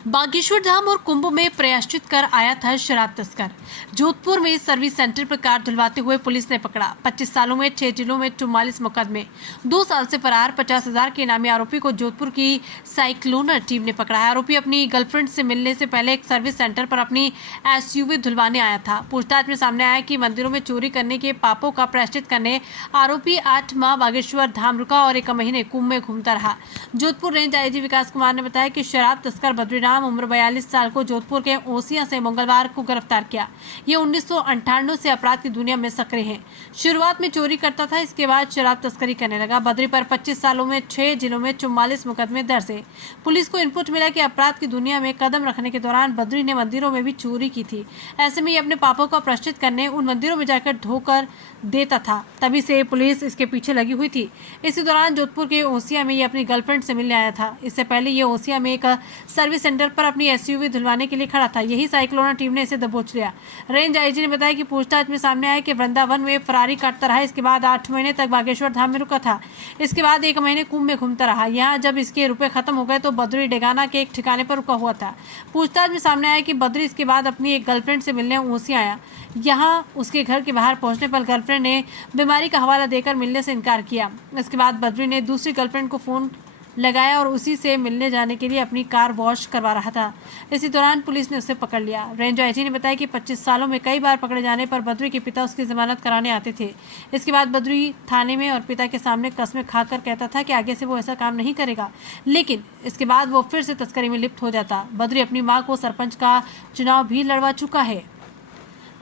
बागेश्वर धाम और कुंभ में प्रायश्चित कर आया था शराब तस्कर। जोधपुर में सर्विस सेंटर पर कार धुलवाते हुए पुलिस ने पकड़ा। 25 सालों में 6 जिलों में 44 मुकदमे, 2 साल से फरार 50,000 के इनामी आरोपी को जोधपुर की साइक्लोनर टीम ने पकड़ा है। आरोपी अपनी गर्लफ्रेंड से मिलने से पहले एक सर्विस सेंटर पर अपनी एसयूवी धुलवाने आया था। पूछताछ में सामने आया कि मंदिरों में चोरी करने के पापों का प्रायश्चित करने आरोपी 8 माह बागेश्वर धाम रुका और 1 महीने कुंभ में घूमता रहा। जोधपुर रेंज आईजी विकास कुमार ने बताया कि शराब तस्कर बद्रीराम उम्र 42 साल को जोधपुर के ओसिया से मंगलवार को गिरफ्तार किया। ये 1998 से अपराध की दुनिया में सक्रिय है। शुरुआत में चोरी करता था, इसके बाद शराब तस्करी करने लगा। बद्री पर 25 सालों में 6 जिलों में 44 मुकदमे दर्ज है। पुलिस को इनपुट मिला कि अपराध की दुनिया में कदम रखने के दौरान बद्री ने मंदिरों में भी चोरी की थी। ऐसे में ये अपने पापों का प्रायश्चित करने उन मंदिरों में जाकर धोकर देता था, तभी से पुलिस इसके पीछे लगी हुई थी। इसी दौरान जोधपुर के ओसिया में ये अपनी गर्लफ्रेंड से मिलने आया था। इससे पहले ये ओसिया में एक सर्विस सेंटर पर अपनी एसयूवी धुलवाने के लिए खड़ा था। यही साइक्लोनर टीम ने इसे दबोच लिया। रेंज आईजी ने बताया कि पूछताछ में सामने आया कि वृंदावन में फरारी काटता रहा। इसके बाद 8 महीने तक बागेश्वर धाम में रुका था। इसके बाद 1 महीने कुंभ में घूमता रहा। यहाँ जब इसके रुपए खत्म हो गए तो बद्री डेगाना के एक ठिकाने पर रुका हुआ था। पूछताछ में सामने आया कि बद्री इसके बाद अपनी एक गर्लफ्रेंड से मिलने ओसिया आया। यहाँ उसके घर के बाहर पहुंचने पर गर्लफ्रेंड ने बीमारी का हवाला देकर मिलने से इनकार किया। इसके बाद बद्री ने दूसरी गर्लफ्रेंड को फोन लगाया और उसी से मिलने जाने के लिए अपनी कार वॉश करवा रहा था। इसी दौरान पुलिस ने उसे पकड़ लिया। रेंज आईजी ने बताया कि 25 सालों में कई बार पकड़े जाने पर बद्री के पिता उसकी जमानत कराने आते थे। इसके बाद बद्री थाने में और पिता के सामने कस्में खाकर कहता था कि आगे से वो ऐसा काम नहीं करेगा, लेकिन इसके बाद वो फिर से तस्करी में लिप्त हो जाता। बद्री अपनी मां को सरपंच का चुनाव भी लड़वा चुका है।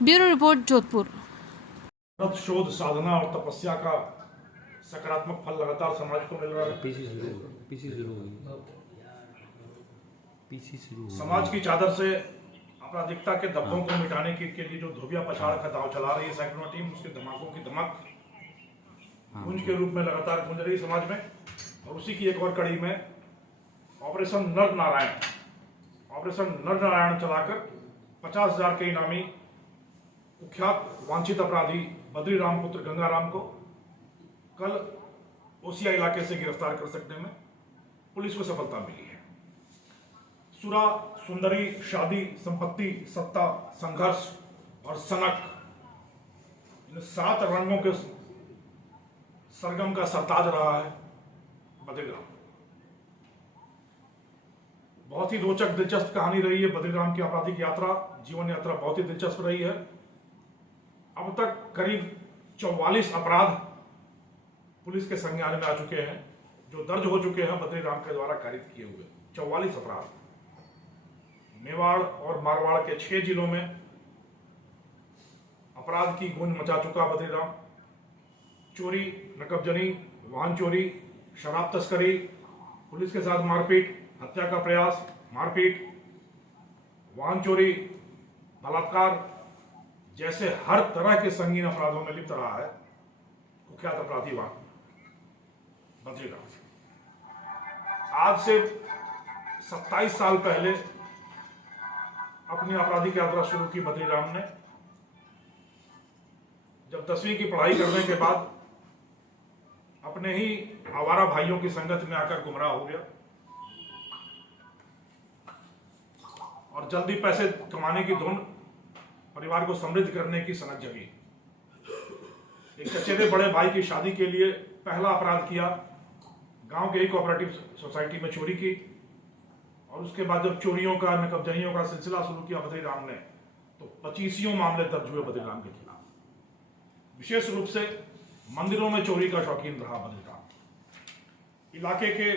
Bureau report, Jodhpur. शोध, साधना और तपस्या का सकारात्मक फल लगातार समाज को मिल रहा है। पीछे शुरू समाज की चादर से आपराधिकता के धब्बों को मिटाने के लिए जो धोबिया पछाड़ का दाव चला रही है साइक्लोनर टीम, उसके धमाकों की धमक गूंज के रूप में लगातार गूंज रही समाज में। और उसी की एक और कड़ी में ऑपरेशन नर नारायण चलाकर 50,000 के इनामी कुख्यात वांछित अपराधी बद्रीराम पुत्र गंगाराम को कल ओसिया इलाके से गिरफ्तार कर सकने में पुलिस को सफलता मिली है। सुरा, सुंदरी, शादी, संपत्ति, सत्ता, संघर्ष और सनक, इन 7 रंगों के सरगम का सरताज रहा है बद्रीराम। बहुत ही रोचक, दिलचस्प कहानी रही है बद्रीराम की आपराधिक यात्रा, जीवन यात्रा बहुत ही दिलचस्प रही है। अब तक करीब 44 अपराध पुलिस के संज्ञान में आ चुके हैं, जो दर्ज हो चुके हैं बद्रीराम के द्वारा कारित किए हुए 44 अपराध। मेवाड़ और मारवाड़ के 6 जिलों में अपराध की गूंज मचा चुका बद्रीराम। चोरी, नकबजनी, वाहन चोरी, शराब तस्करी, पुलिस के साथ मारपीट, हत्या का प्रयास, मारपीट, वाहन चोरी, बलात्कार जैसे हर तरह के संगीन अपराधों में लिप्त रहा है कुख्यात अपराधी बद्रीराम। आज से 27 साल पहले अपनी आपराधिक यात्रा शुरू की बद्रीराम ने। जब 10वीं की पढ़ाई करने के बाद अपने ही आवारा भाइयों की संगत में आकर गुमराह हो गया और जल्दी पैसे कमाने की धुन, परिवार को समृद्ध करने की सनक जगी। एक चचेरे बड़े भाई की शादी के लिए पहला अपराध किया, गांव के ही कोऑपरेटिव सोसाइटी में चोरी की। और उसके बाद जब चोरियों का, नकबजनियों का सिलसिला शुरू किया बद्रीराम ने, तो 25 मामले दर्ज हुए बद्रीराम के खिलाफ। विशेष रूप से मंदिरों में चोरी का शौकीन रहा बद्रीराम। इलाके के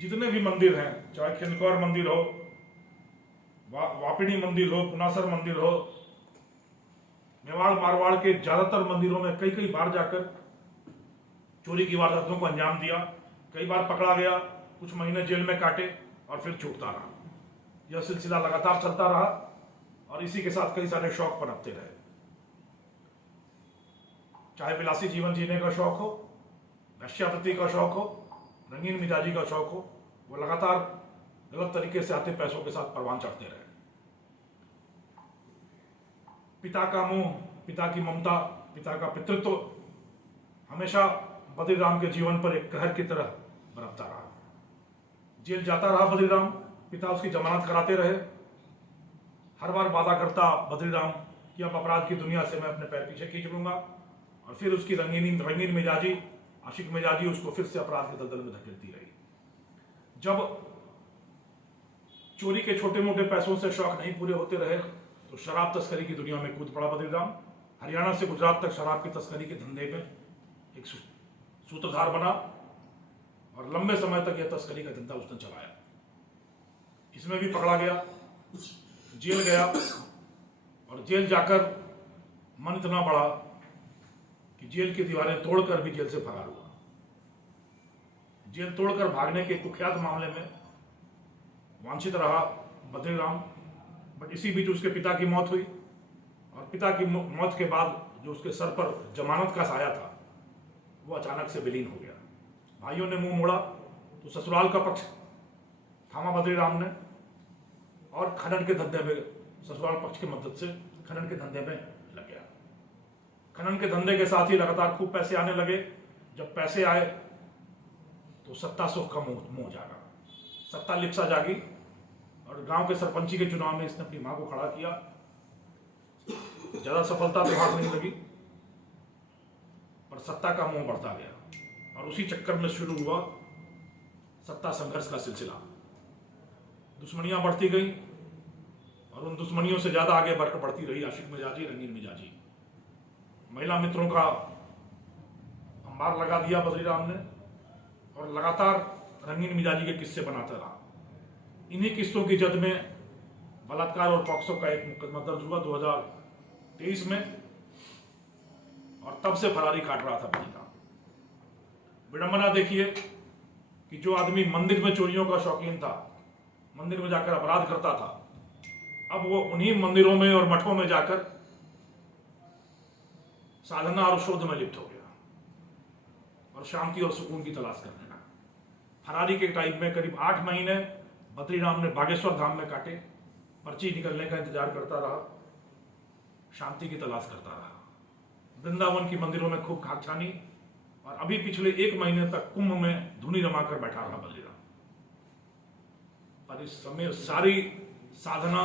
जितने भी मंदिर हैं, चाहे खिंदकौर मंदिर हो, वापिनी मंदिर हो, पुनासर मंदिर हो, मेवाड़ मारवाड़ के ज्यादातर मंदिरों में कई बार जाकर चोरी की वारदातों को अंजाम दिया। कई बार पकड़ा गया, कुछ महीने जेल में काटे और फिर छूटता रहा। यह सिलसिला लगातार चलता रहा और इसी के साथ कई सारे शौक पनपते रहे। चाहे विलासी जीवन जीने का शौक हो, वेश्यावृत्ति का शौक हो, रंगीन मिजाजी का शौक हो, वो लगातार गलत तरीके से आते पैसों के साथ परवान चढ़ते रहे। पिता का मोह, पिता की ममता, पिता का पितृत्व हमेशा बद्रीराम के जीवन पर एक कहर की तरह बरपता रहा। जेल जाता रहा बद्रीराम, पिता उसकी जमानत कराते रहे। हर बार वादा करता बद्रीराम कि अब अपराध की दुनिया से मैं अपने पैर पीछे खींच लूंगा, और फिर उसकी रंगीन मिजाजी, आशिक मिजाजी उसको फिर से अपराध के दलदल में धकेलती रही। जब चोरी के छोटे मोटे पैसों से शौक नहीं पूरे होते रहे तो शराब तस्करी की दुनिया में कूद पड़ा बद्रीराम। हरियाणा से गुजरात तक शराब की तस्करी के धंधे में एक सूत्रधार बना और लंबे समय तक यह तस्करी का धंधा उसने चलाया। इसमें भी पकड़ा गया, जेल गया, और जेल जाकर मन इतना बढ़ा कि जेल की दीवारें तोड़कर भी जेल से फरार हुआ। जेल तोड़कर भागने के कुख्यात मामले में वांछित रहा बद्रीराम, बट इसी बीच उसके पिता की मौत हुई, और पिता की मौत के बाद जो उसके सर पर जमानत का साया था वो अचानक से विलीन हो गया। भाइयों ने मुंह मोड़ा तो ससुराल का पक्ष थामा बद्रीराम ने, और खनन के धंधे में ससुराल पक्ष की मदद से खनन के धंधे में लग गया। खनन के धंधे के साथ ही लगातार खूब पैसे आने लगे। जब पैसे आए तो सत्ता सुख का मोह जागा, सत्ता लिप्सा जागी, और गांव के सरपंची के चुनाव में इसने अपनी मां को खड़ा किया। ज्यादा सफलता तो हाथ नहीं लगी, पर सत्ता का मोह बढ़ता गया, और उसी चक्कर में शुरू हुआ सत्ता संघर्ष का सिलसिला। दुश्मनियां बढ़ती गई, और उन दुश्मनियों से ज्यादा आगे बढ़ती रही आशिक मिजाजी, रंगीन मिजाजी। महिला मित्रों का अंबार लगा दिया बद्रीराम ने, और लगातार रंगीन मिजाजी के किस्से बनाता रहा। इन्हीं किस्सों की जद में बलात्कार और पॉक्सो का एक मुकदमा दर्ज हुआ 2023 में, और तब से फरारी काट रहा था बद्रीराम। विडंबना देखिए कि जो आदमी मंदिर में चोरियों का शौकीन था, मंदिर में जाकर अपराध करता था, अब वो उन्हीं मंदिरों में और मठों में जाकर साधना और शोध में लिप्त हो गया, और शांति और सुकून की तलाश करने लगा। फरारी के टाइम में करीब 8 महीने बद्रीराम ने बागेश्वर धाम में काटे, पर्ची निकलने का इंतजार करता रहा, शांति की तलाश करता रहा। वृंदावन की मंदिरों में खूब खाक छानी, और अभी पिछले 1 महीने तक कुंभ में धुनी रमाकर बैठा रहा बद्रीराम। पर इस समय सारी साधना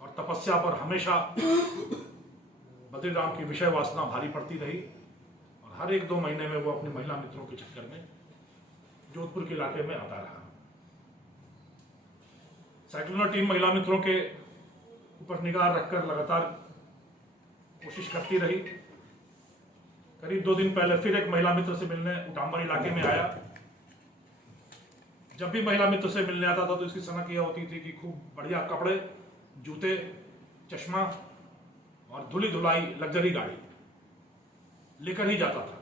और तपस्या पर हमेशा बद्रीराम की विषय वासना भारी पड़ती रही, और हर 1-2 महीने में वो अपने महिला मित्रों के चक्कर में जोधपुर के इलाके में आता रहा। साइक्लोनर टीम महिला मित्रों के ऊपर निगाह रखकर लगातार कोशिश करती रही। करीब 2 दिन पहले फिर एक महिला मित्र से मिलने उटांबर इलाके में आया। जब भी महिला मित्र से मिलने आता था तो इसकी सनक यह होती थी कि खूब बढ़िया कपड़े, जूते, चश्मा और धुली धुलाई लग्जरी गाड़ी लेकर ही जाता था।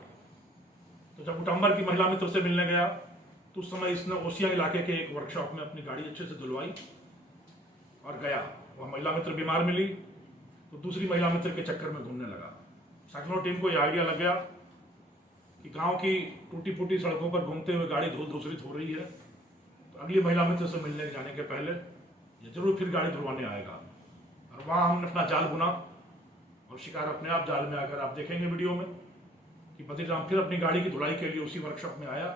तो जब उटांबर की महिला मित्र से मिलने गया तो उस समय इसने ओसिया इलाके के एक वर्कशॉप में अपनी गाड़ी अच्छे से धुलवाई और गया। वह महिला मित्र बीमार मिली तो दूसरी महिला मित्र के चक्कर में घूमने लगा। साइक्लोन टीम को यह आइडिया लग गया कि गांव की टूटी फूटी सड़कों पर घूमते हुए गाड़ी धूल धूसरित हो रही है, तो अगली महिला मित्र से मिलने जाने के पहले ये जरूर फिर गाड़ी धुलवाने आएगा। और वहां हमने अपना जाल बुना और शिकार अपने आप जाल में आकर, आप देखेंगे वीडियो में कि बद्रीराम फिर अपनी गाड़ी की धुलाई के लिए उसी वर्कशॉप में आया